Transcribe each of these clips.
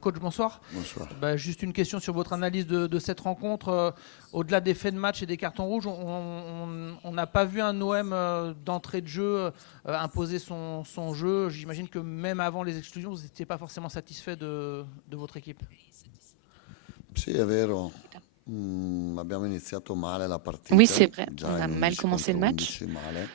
Coach, bonsoir. Bonsoir. Juste une question sur votre analyse de cette rencontre. Au-delà des faits de match et des cartons rouges, on n'a pas vu un OM d'entrée de jeu imposer son jeu. J'imagine que même avant les exclusions, vous n'étiez pas forcément satisfait de votre équipe. Sì, è vero. Abbiamo iniziato male la partita. Oui, c'est vrai. Già On a in mal 11 commencé le contro match. 11 male.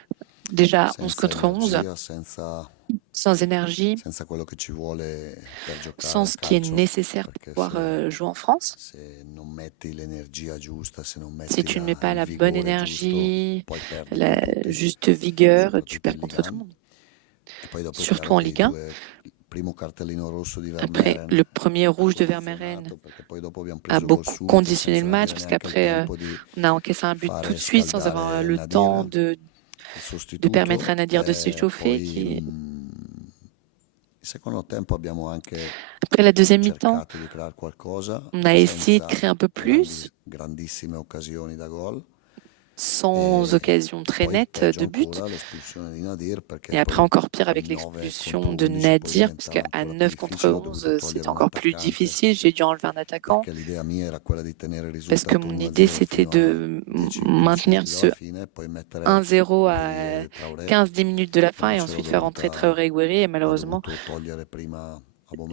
Déjà 11 Senza contre 11, energia, sans énergie, senza quello che ci vuole per giocare sans a ce qui est calcio, nécessaire pour perché pouvoir jouer en France. se non metti l'energia giusta, se non Si metti tu ne mets pas il la bonne vigore giusto, énergie, puoi perdere la tutti, juste vigueur, tu soprattutto perds in contre Liga tout le 1. monde. E poi dopo è Surtout chiaro en che Ligue 1. il primo cartellino rosso di Après, Vermeeren le premier ha rouge de Vermeeren condizionato, perché poi dopo abbiamo a preso gol beaucoup subito conditionné senza le match, avere parce neanche il qu'après, tempo di on a encaissé un but tout fare de suite sans avoir scaldare le temps Nadir, de il sostituto. permettre à Nadir de s'échauffer. Poi il secondo tempo abbiamo anche Après la deuxième mi-temps, cercato di creare qualcosa on a essayé de senza créer un peu plus, grandissime occasioni da gol. sans E occasion très poi nette peggio de but. ancora l'espulsione di Nadir, perché Et après, poi encore pire avec 9 l'expulsion contro de 11 poi Nadir, parce diventava qu'à ancora più 9 contre difficile, ho dovuto 11, togliere c'était un encore plus attaccante, difficile. J'ai dû enlever un attaquant, perché l'idea mia era quella di tenere il parce que risultato mon 1-0 idée, c'était fino a de 10 maintenir minuti ce dalla fine e poi mettere 1-0 à Guerrier e Traoré. 15-10 minutes de la fin et Invece ensuite faire rentrer Traoré et Guerrier. Et ho malheureusement, dovuto togliere prima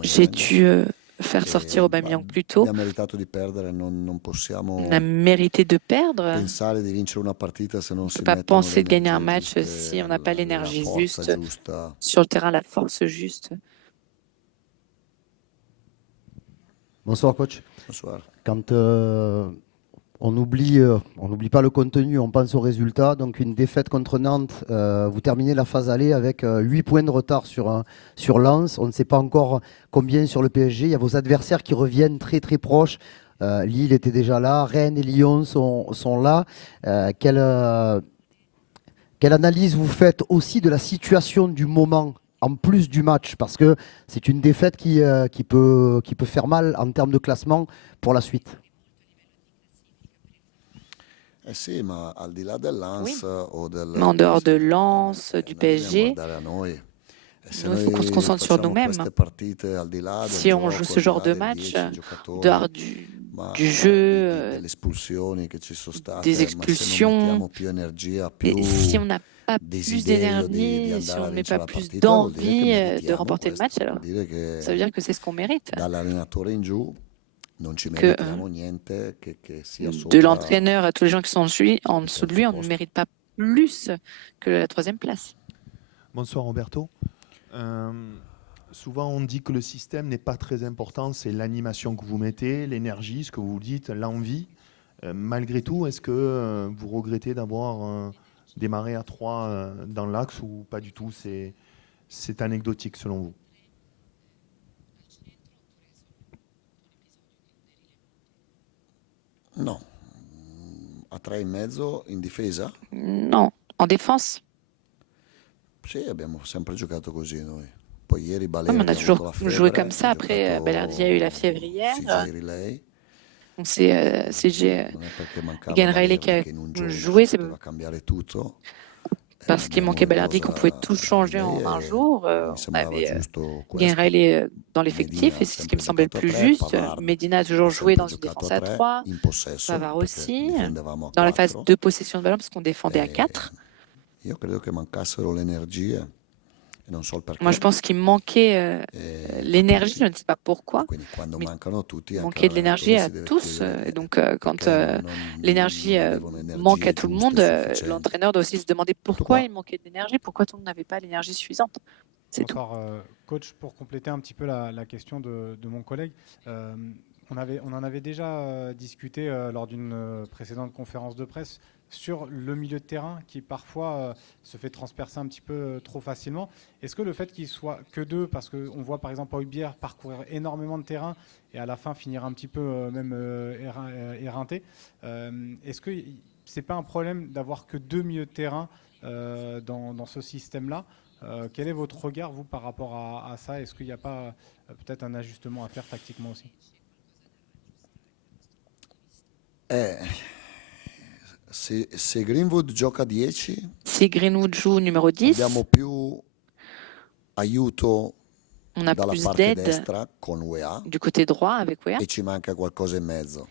j'ai Aubameyang dû faire sortir Aubameyang plus tôt. abbiamo meritato di perdere, non possiamo On a mérité de perdre. pensare di vincere una partita se non On ne si peut pas mettono penser le de gagner un energie match giuste, si on n'a pas la l'énergie forza juste giusta. sur le terrain, la force juste. Bonsoir coach. Bonsoir. Quand on n'oublie pas le contenu, on pense au résultat. Donc une défaite contre Nantes, vous terminez la phase aller avec 8 points de retard sur Lens. On ne sait pas encore combien sur le PSG. Il y a vos adversaires qui reviennent très très proches. Lille était déjà là, Rennes et Lyon sont là. Quelle analyse vous faites aussi de la situation du moment en plus du match, parce que c'est une défaite qui peut faire mal en termes de classement pour la suite. Sì, ma al di là del Lens o del Mais en dehors de Lens, du bisogna PSG, guardare a noi. Se nous, il faut qu'on se concentre sur facciamo nous-mêmes. queste partite al di là del Si on gioco, joue ce al di genre là de dei match, 10 giocatori, dehors ma du jeu, delle espulsioni che ci sono state, des ma se non expulsions, mettiamo più energia, più et si on n'a pas plus desiderio di d'énergie, si andare on a ne met vincere pas la plus partita, vuol dire che d'envie de meritiamo remporter le match, questo. alors Vuol dire ça veut che dire que c'est ce qu'on mérite. dall'allenatore in giù non ci Que meritiamo niente che sia de sopra l'entraîneur à tous les gens qui sont en dessous de lui, on ne posto. mérite pas plus que la troisième place. Bonsoir Roberto. Souvent on dit que le système n'est pas très important, c'est l'animation que vous mettez, l'énergie, ce que vous dites, l'envie. Malgré tout, est-ce que vous regrettez d'avoir démarré à 3 dans l'axe ou pas du tout, c'est anecdotique selon vous? No, a 3,5 in difesa? Non, en défense. Sì, abbiamo sempre giocato così noi. Poi ieri Ouais, Baleri mais on a ha avuto toujours la joué febbre, comme ça. ha Après, Balerdi a eu la fièvre giocato hier. CJ Riley. Donc c'est CG Non è perché mancava Gain Riley qui Balerdi a che in un giorno joué, si c'est poteva cambiare tutto. parce qu'il Abbiamo manquait Balerdi qu'on pouvait ripreso tout changer Riley en un e jour. mi On sembrava avait giusto Gain questo. Riley dans l'effectif Medina et ha c'est ce qui sempre me semblait le giocato a plus 3, juste. Pavard Medina a ha toujours joué sempre dans une giocato défense a à 3 3. in possesso Pavard perché aussi. difendevamo a Dans la phase 4. de possession de ballon parce qu'on défendait à 4. Io credo che mancassero le energie e non so il Moi, je perché. pense qu'il manquait E a l'énergie, tutti. je ne sais pas pourquoi, Quindi quando mais mancano tutti il anche manquait de l'énergie l'allenatore à si deve tous. chiedere Et donc, quand perché l'énergie non avevano manque à energie tout le giuste monde, e sufficienti. l'entraîneur doit aussi se demander Tutto pourquoi qua. il manquait d'énergie, pourquoi tout le monde n'avait pas l'énergie suffisante. C'est tout. Bonsoir, coach. Pour compléter un petit peu la question de mon collègue, on en avait déjà discuté lors d'une précédente conférence de presse sur le milieu de terrain qui parfois se fait transpercer un petit peu trop facilement. Est-ce que le fait qu'il soit que deux, parce qu'on voit par exemple Højbjerg parcourir énormément de terrain et à la fin finir un petit peu même éreinté, est-ce que c'est pas un problème d'avoir que deux milieux de terrain dans ce système-là? Quel est votre regard, vous, par rapport à ça? Est-ce qu'il n'y a pas peut-être un ajustement à faire tactiquement aussi? Se Greenwood gioca 10, Si Greenwood joue numéro 10, abbiamo più aiuto On a dalla plus parte d'aide destra con UEA du côté droit avec Wea e ci manca qualcosa in mezzo.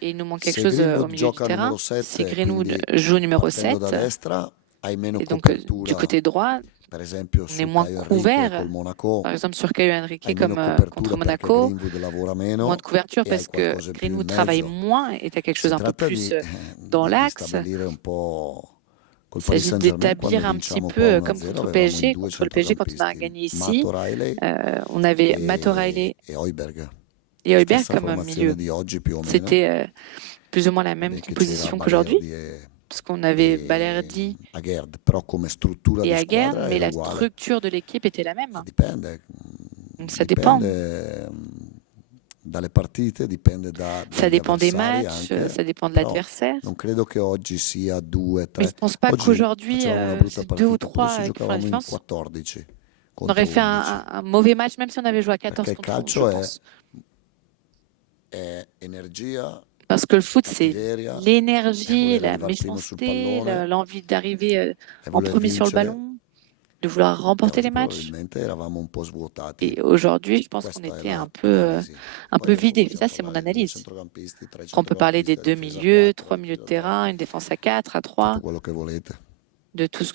et il nous manque quelque Se chose au Greenwood milieu du gioca terrain. numero Si 7, Greenwood quindi joue numéro partendo da 7 destra, hai meno et donc du copertura, côté droit, per esempio on est su moins Caio Henrique couvert. col Monaco, Par exemple sur Caio Henrique hai meno comme contre copertura perché Monaco, Greenwood lavora moins meno de couverture e hai parce que qualcosa in più in Greenwood travaille mezzo. moins et tu as quelque Si chose un peu tratta plus dans di l'axe. stabilire un po' col Il Paris s'agit Saint-Germain quando d'établir un petit vinciamo qua peu comme 1-0 contre le avevamo in PSG. due Contre le PSG, quand on a centrocampisti, gagné ici, Matt O'Reilly on avait Matt O'Reilly e Højbjerg. et Højbjerg Stessa comme formazione milieu. di oggi più o meno, C'était plus ou moins la même benché c'era composition qu'aujourd'hui, Balerdi parce qu'on avait e Balerdi Aguerd, però come struttura et di Aguerd, squadra mais era la uguale. structure de l'équipe était la même. Dipende, Donc ça dépend. Dalle partite, dipende Ça dagli dépend des avversari matchs, anche, ça dépend de però l'adversaire. non credo che oggi sia 2, Mais 3. je pense pas Oggi qu'aujourd'hui, facevamo una brutta c'est 2 ou partita, pure 3 se qui font la giocavamo in différence. 14 On aurait contro fait 11. un mauvais match, même si on avait joué à 14 Perché il contre 11, je calcio pense. è energia, Parce que le foot, c'est cattiveria, l'énergie, voler la arrivare primo sul méchanceté, pallone l'envie d'arriver e en voler premier sur le vincere. ballon, de vouloir E remporter oggi les matchs. probabilmente eravamo un po' svuotati. Et aujourd'hui, je pense qu'on Questa è était un peu l'analisi. Poi vidé. possiamo Ça, c'est mon parlare di due analyse. centrocampisti, tre Après, on peut parler des centrocampisti, deux la difesa a milieux, 4, 3 milieux de tutto terrain, une défense à 4, à 3, quello che volete. de tout ce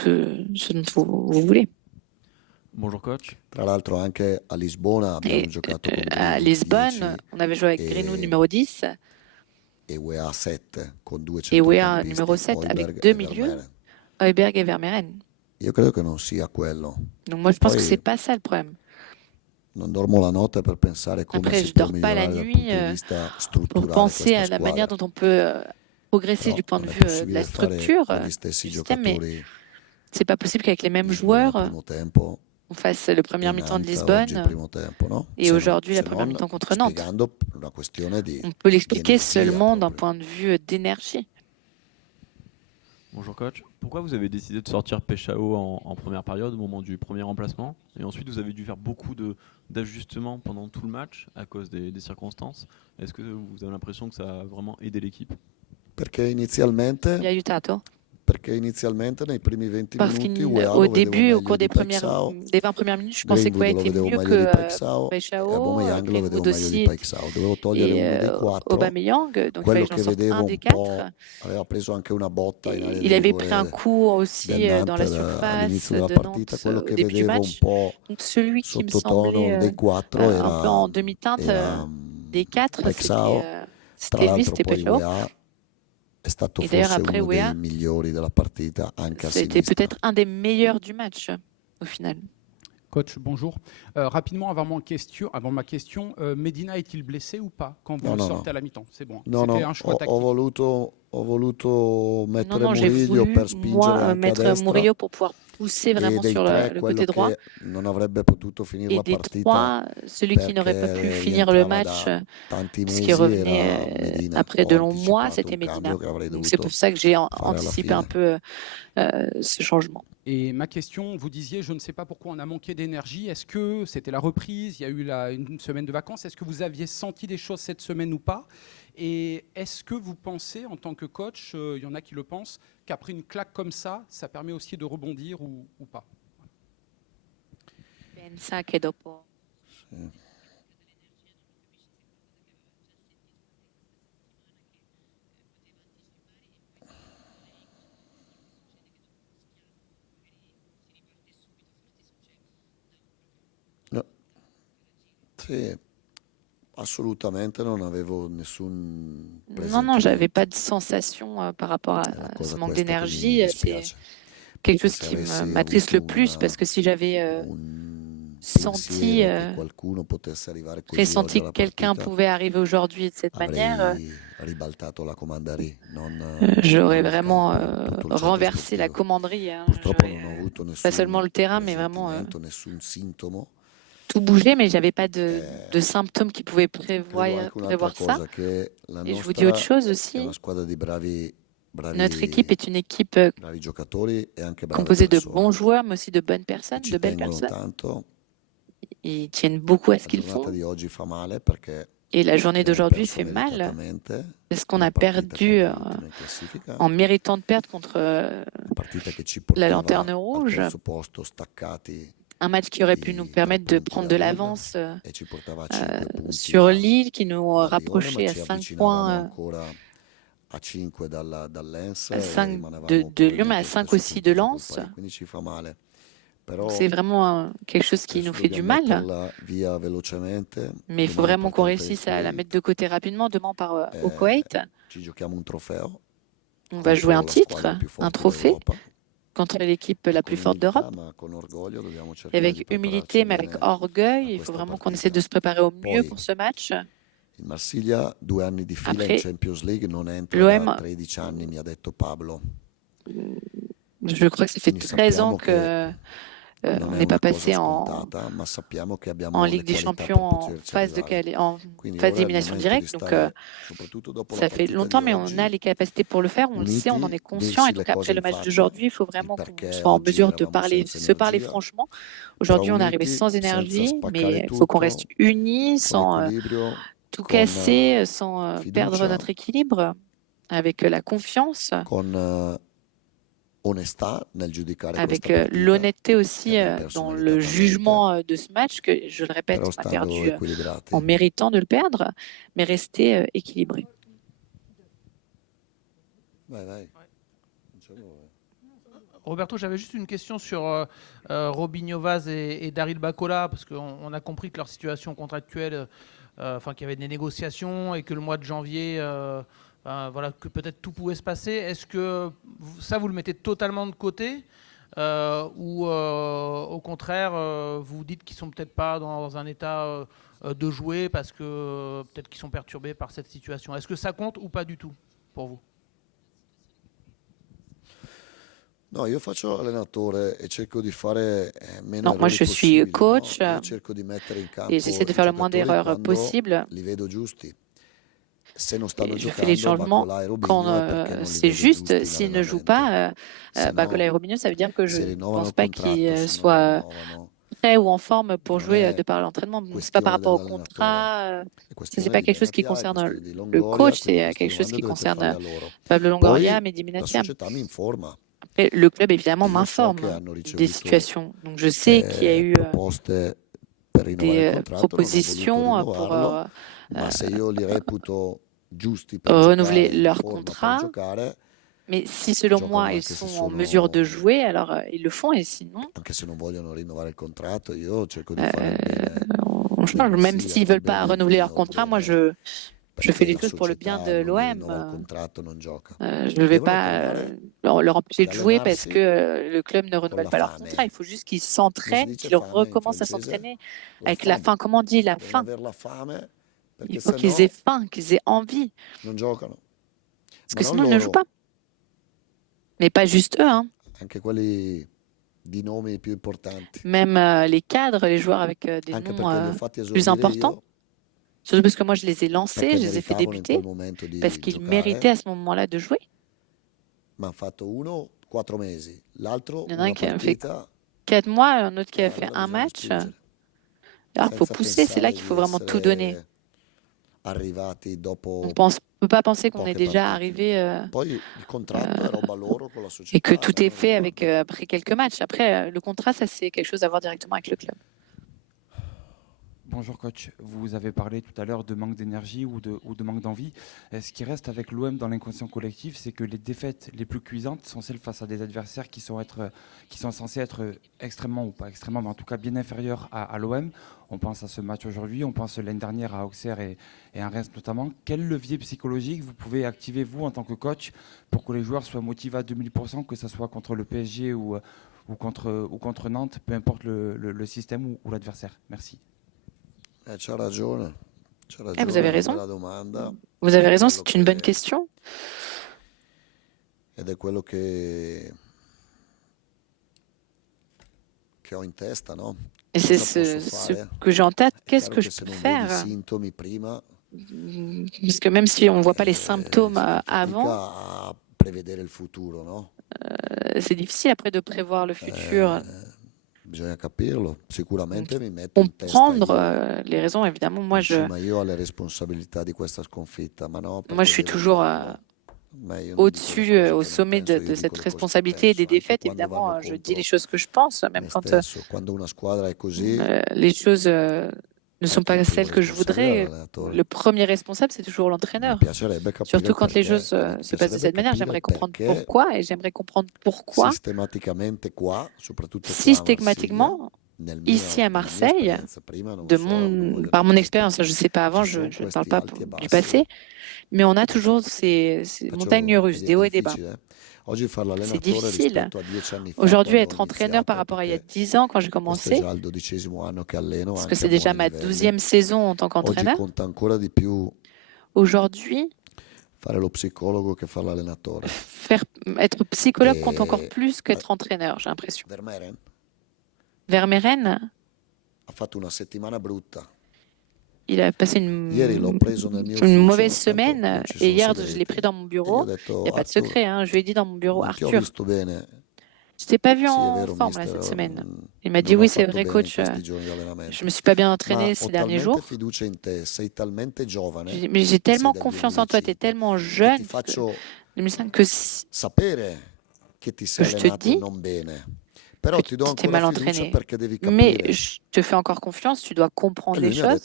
dont vous voulez. Bonjour coach. Tra l'altro anche a Lisbona abbiamo Et giocato con à Greenwood Lisbonne, 10 on avait joué avec et- Greenwood numéro 10 e UEA 7 con due et Wea centrocampisti, numéro 7 Højbjerg avec deux e milieux, Vermeeren. Højbjerg et Vermeeren. Io credo che non sia quello. Donc moi, je pense que Poi- c'est pas ça le problème. Non dormo la notte per pensare come Après, si je può dors pas la migliorare dal nuit, punto di vista Pour strutturale penser à questa la manière squadra. dont on peut progresser Però du point de non è vue de possibile la fare structure con gli stessi du système, mais giocatori c'est pas possible qu'avec les mêmes Lisbona al joueurs, primo tempo on fasse le premier e mi-temps de Nantes oggi il Lisbonne primo tempo, no? et Se aujourd'hui la se première non mi-temps contre Nantes. spiegando una questione di On peut l'expliquer d'énergie seulement d'un proprio. point de vue d'énergie. Bonjour coach. Pourquoi vous avez décidé de sortir Peshao en première période au moment du premier remplacement et ensuite vous avez dû faire beaucoup d'ajustements pendant tout le match à cause des circonstances. Est-ce que vous avez l'impression que ça a vraiment aidé l'équipe? Perché inizialmente Mi ha aiutato nei primi 20 parce minuti qu'au UEA lo vedevo début, meglio au cours di des 20 premières minutes, je pensais que Wea Greenwood lo était vedevo mieux meglio di que Paixão e Peixao, Aubameyang lo vedevo Greenwood meglio di aussi Paixão. Dovevo togliere et uno dei quattro. Aubameyang, donc il fallait Quello que j'en che sorte vedevo un un des po' 4. aveva preso anche una botta in area Il di avait pris un rigore coup aussi del dans la Nantes surface all'inizio della de partita. Nantes Quello au che début du vedevo un match. po' Donc celui qui me sottotono semblait dei quattro un era, peu en demi-teinte era des 4, Paixão. Tra c'était lui, l'altro c'était poi Peixao. UEA è stato E d'ailleurs, forse après uno UEA, dei migliori della partita anche a C'était sinistra. peut-être un des meilleurs du match au final. Coach, bonjour. Rapidement, avant ma question, Medina est-il blessé ou pas quand vous Non, le non, sortez no. à la mi-temps? C'est bon. No, C'était no, un choix ho tactique. voluto mettere Non, j'ai Murillo voulu, per spingere moi, anche a mettre destra Murillo pour pouvoir pousser e vraiment dei sur tre le quello côté droit. che non avrebbe potuto finire Et la des partita 3, celui qui n'aurait pas pu perché finir le rientrava match da tanti parce qu'il mesi revenait era Medina. après de Ho longs mois, anticipato c'était un Medina. cambio che avrei Donc c'est dovuto pour ça que j'ai fare alla anticipé un fine. peu ce changement. Et ma question, vous disiez, je ne sais pas pourquoi on a manqué d'énergie. Est-ce que c'était la reprise? Il y a eu une semaine de vacances. Est-ce que vous aviez senti des choses cette semaine ou pas? Et est-ce que vous pensez, en tant que coach, il y en a qui le pensent, qu'après une claque comme ça permet aussi de rebondir ou pas? Pensa che dopo No. Sì, assolutamente non avevo nessun Non, j'avais presentimento. pas de sensation par rapport à È la ce cosa manque questa che mi d'énergie. C'est dispiace. quelque chose Se qui avessi m'attriste le avuto plus parce que si j'avais un senti, pensiero che qualcuno potesse arrivare così oggi pressenti alla que quelqu'un partita, pouvait arriver aujourd'hui de cette manière, avrei ribaltato la commanderie, j'aurais non il vraiment campo, tutto il centro renversé la sportivo. commanderie. Purtroppo non ho J'aurais avuto pas seulement nessun le terrain, mais vraiment presentimento, nessun sintomo. tout bougé, mais j'avais pas de Eh, symptômes qui pouvaient Credo prévoir, anche un'altra prévoir ça. cosa, che la Et je vous dis autre nostra chose è aussi, una squadra di notre équipe est une équipe bravi giocatori e anche brave composée de persone bons joueurs, mais aussi de bonnes che personnes, ci de belles tengono personnes. tanto. Ils tiennent beaucoup à ce La qu'ils giornata font. di oggi fa male perché Et la journée abbiamo d'aujourd'hui perso fait mal meritatamente parce qu'on una a partita perdu contro l'ultima in classifica, en méritant de perdre contre una partita che ci la portava lanterne al rouge. terzo posto staccati un match qui aurait pu nous di 3 permettre de punti prendre da de Lille l'avance e ci portava a 5 punti sur da Lille, qui nous Lione, ma rapprochait à ci 5 avvicinavamo points, ancora a 5 dal Lens à e 5 rimanevamo de Lyon, mais probabilmente à a 5 stesso aussi de punteggio col Lens. Paris, quindi ci fa male. Donc Però c'est vraiment quelque chose qui nous adesso fait du dobbiamo mal. metterla via velocemente. Mais il faut Domani vraiment qu'on partiamo per il réussisse à la Koweït. mettre de côté rapidement. Demain, on part au Koweït. Ci giochiamo un trofeo On va jouer un contro la titre, squadra più un forte trophée d'Europa. contre l'équipe la plus Con forte umiltà, d'Europe. ma con orgoglio dobbiamo Et cercare di avec humilité, prepararci mais avec bene orgueil, a il faut questa vraiment qu'on essaie partita. de se préparer au mieux Poi pour ce match. il Marsiglia 2 anni di fila in Après, Champions League non entra da l'OM, 13 anni, mi ha detto Pablo. je crois que ça fait Quindi 13 ans sappiamo che on non è n'est pas una cosa passé scontata, ma sappiamo che abbiamo en le Ligue des qualità per Champions en poterci phase arrivare. en Quindi phase ora è il d'élimination momento di directe. Donc, stare, soprattutto dopo la ça fait partita di longtemps, mais on a oggi, les capacités pour le faire. On le sait, on en uniti, est conscient. Et dirsi donc, le après cose le in match faccia, d'aujourd'hui, il faut il vraiment qu'on perché soit en oggi mesure de eravamo senza se parler energia, franchement. però Aujourd'hui, on est arrivé uniti, sans senza énergie, spaccare mais il faut qu'on reste tutto, unis, con sans equilibrio, tout con casser, sans perdre fiducia, notre équilibre, avec la confiance, con onestà nel giudicare avec questa partita, l'honnêteté che aussi abbiamo perso dans le méritatamente, jugement de ce match, que je le répète, però on a stando perdu equilibrati. en méritant de le perdre, mais rester équilibré. Vai, vai. Roberto, j'avais juste une question sur Robinho Vaz et Daryl Bacola, parce qu'on a compris que leur situation contractuelle, qu'il y avait des négociations et que le mois de janvier, voilà, que peut-être tout pouvait se passer. Est-ce que ça, vous le mettez totalement de côté ou au contraire, vous dites qu'ils sont peut-être pas dans un état de jouer parce que peut-être qu'ils sont perturbés par cette situation? Est-ce que ça compte ou pas du tout pour vous? No, io faccio l'allenatore e cerco di fare meno Non, moi errori je suis possibili, no? coach Io cerco di mettere in campo et j'essaie de i faire le moins giocatori d'erreurs quando possible. li vedo giusti. Se non stanno Et je fais les giocando, changements Bacola e quand Robinho è perché non li c'est vedo juste. giusti in S'ils ne jouent allenamento. pas, Se Bacola et no, Robinho, ça veut dire que je se ne rinnovano pense il pas contratto, qu'ils se non soient rinnovano. prêts ou en forme pour Non jouer è de par l'entraînement. Donc, c'est pas par questione rapport au dell'allenatore, contrat. è Ça, c'est questione pas di quelque chose qui Benatia, è concerne questione di le Longoria, coach, quindi c'est quelque queste chose qui domande dovete farle concerne a loro. Pablo Longoria, Poi Mehdi la Benatia. società mi informa. Après, le club, E évidemment, io so m'informe che hanno des ricevuto situations. Donc, je sais qu'il y a eu proposte per rinnovare il des contratto, non ho voluto propositions pour rinnovarlo, ma se io li reputo giusti per renouveler giocare, in leur forma per contrat. giocare, Mais si selon giocano moi, ils anche se sont en mesure de sono, jouer, alors ils le font. Et sinon, anche se non vogliono rinnovare il contratto, io cerco di fare il bene on del change. Même Marsiglia, s'ils per veulent pas bene renouveler leur mio, contrat, moi, bene je fais perché les la choses pour le bien società de non gli rinnova il l'OM. contratto, non gioca. Je ne vais Devono pas tornare leur empêcher ad de jouer parce allenarsi que le club ne con renouvelle la pas leur fame. contrat. Il faut juste qu'ils Come si s'entraînent, dice qu'ils fame in recommencent à francese? s'entraîner La avec la fame. faim. Comment on dit la Devono faim? avere la fame Il perché faut se qu'ils aient no faim, qu'ils aient envie. non giocano. Parce Ma que non sinon, ils ne jouent loro, pas. Mais pas juste eux, hein. anche quelli di nomi più importanti. Même les cadres, les joueurs avec des Anche noms perché li ho fatti plus esordire importants. io, Surtout parce que moi, je les ai lancés, perché je les ai fait meritavano in débuter, quel momento parce di qu'ils méritaient giocare, à ce moment-là de jouer. ma hanno fatto uno 4 mesi, l'altro Il y en a un una qui a fait partita, 4 mois, un autre qui e a fait allora un bisogna match. spingere, Alors, il faut senza pousser, c'est là pensare qu'il di faut vraiment tout donner. essere arrivati On dopo ne peut pas penser qu'on est poche déjà partite. arrivé Poi il contratto è roba loro con la et que società, a tout me est non fait avec, riguarda. après quelques matchs. Après, le contrat, ça, c'est quelque chose à voir directement avec le club. Bonjour coach, vous avez parlé tout à l'heure de manque d'énergie ou de manque d'envie. Ce qui reste avec l'OM dans l'inconscient collectif, c'est que les défaites les plus cuisantes sont celles face à des adversaires qui sont censés être extrêmement, ou pas extrêmement, mais en tout cas bien inférieurs à l'OM. On pense à ce match aujourd'hui, on pense l'année dernière à Auxerre et à Reims notamment. Quel levier psychologique vous pouvez activer vous en tant que coach pour que les joueurs soient motivés à 2000%, que ce soit contre le PSG ou contre Nantes, peu importe le système ou l'adversaire? Merci. C'ha ragione, vous è avez una raison. bella domanda Vous avez raison, quello c'est une bonne che- question. ed è quello che ho in testa, no? Et c'est Cosa posso ce fare? que j'ai en tête. È Qu'est-ce chiaro que che je se peux non vedi i faire? sintomi prima, Parce que même si on ne voit pas les symptômes si fai avant, fatica a prevedere il futuro, no? c'est difficile après de prévoir le futur. Bisogna capirlo. Sicuramente mi metto in testa Comprendre io, les raisons, évidemment. Moi, insieme io alle responsabilità di questa sconfitta, ma no, moi, je perché suis devo toujours farlo au-dessus, au sommet de cette responsabilité et des défaites, évidemment, je dis les choses que je pense, même quand les choses ne sont pas celles que je voudrais. Le premier responsable, c'est toujours l'entraîneur. Surtout quand les choses se passent de cette manière, j'aimerais comprendre pourquoi, et j'aimerais comprendre pourquoi systématiquement, ici à Marseille, par mon expérience, je ne sais pas avant, je ne parle pas du passé, mais on a toujours ces montagnes russes, des hauts et des bas. C'est difficile. Aujourd'hui, être entraîneur par rapport à il y a 10 ans, quand j'ai commencé, parce que c'est déjà ma 12e saison en tant qu'entraîneur, aujourd'hui, être psychologue compte encore plus qu'être entraîneur, j'ai l'impression. Vermeeren il a passé une mauvaise semaine et hier, je l'ai pris dans mon bureau. Il n'y a pas de secret, hein. Je lui ai dit dans mon bureau, Arthur, je ne t'ai pas vu en forme là, cette semaine. Il m'a dit, oui, c'est vrai, coach, je ne me suis pas bien entraîné ces derniers jours. Mais j'ai tellement confiance en toi, tu es tellement jeune que je te dis que tu t'es mal entraîné. Mais je te fais encore confiance, tu dois comprendre les choses.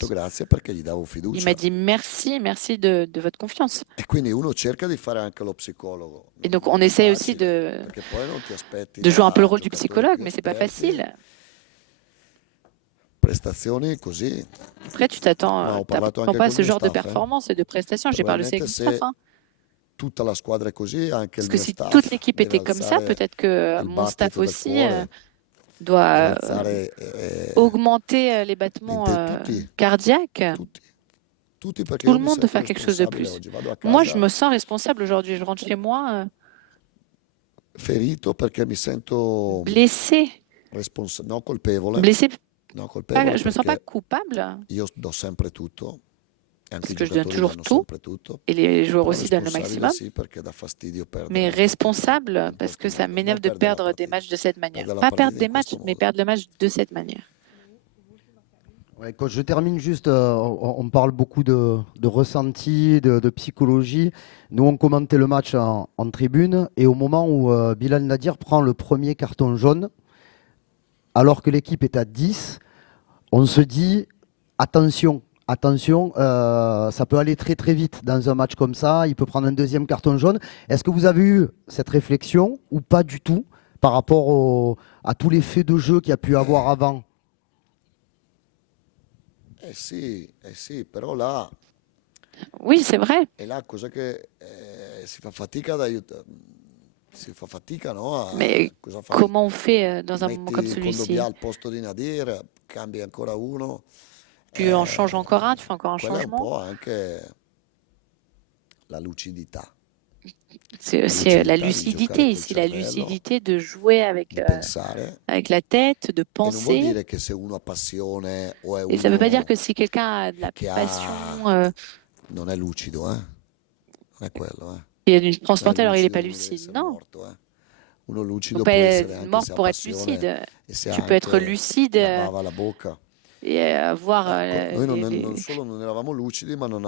Il m'a dit merci de votre confiance. Et donc on essaie aussi de jouer un peu le rôle du psychologue, mais c'est pas facile. Après, tu t'attends pas à ce genre de performance et de prestations. J'ai parlé aussi avec le staff. Parce que si toute l'équipe était comme ça, peut-être que mon staff aussi doit augmenter les battements cardiaques. Tout le monde doit faire quelque chose de plus. Moi, je me sens responsable aujourd'hui. Je rentre chez moi blessé. Blessé. Je me sens pas coupable. Parce que je donne toujours tout, et les joueurs aussi donnent le maximum, mais responsable parce que ça m'énerve de perdre des matchs de cette manière. Pas perdre des matchs, mais perdre le match de cette manière. Ouais, quand je termine juste, on parle beaucoup de ressenti, de psychologie. Nous, on commentait le match en tribune, et au moment où Bilal Nadir prend le premier carton jaune, alors que l'équipe est à 10, on se dit attention, ça peut aller très très vite dans un match comme ça, il peut prendre un deuxième carton jaune. Est-ce que vous avez eu cette réflexion ou pas du tout par rapport à tous les faits de jeu qu'il y a pu avoir avant? Oui, c'est vrai. Mais comment on fait dans un moment comme celui-ci? Tu en changes encore un, tu fais encore un changement. C'est aussi la lucidité ici, la lucidité de jouer avec la tête, de penser. Et ça ne veut pas dire que si quelqu'un a de la passion, il a dû transporter, alors il n'est pas lucide. Non. Il ne faut pas être mort pour être lucide. Tu peux être lucide et avoir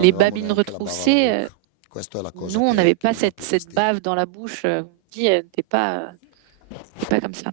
les babines retroussées. Nous, on n'avait pas cette bave dans la bouche. T'es pas comme ça.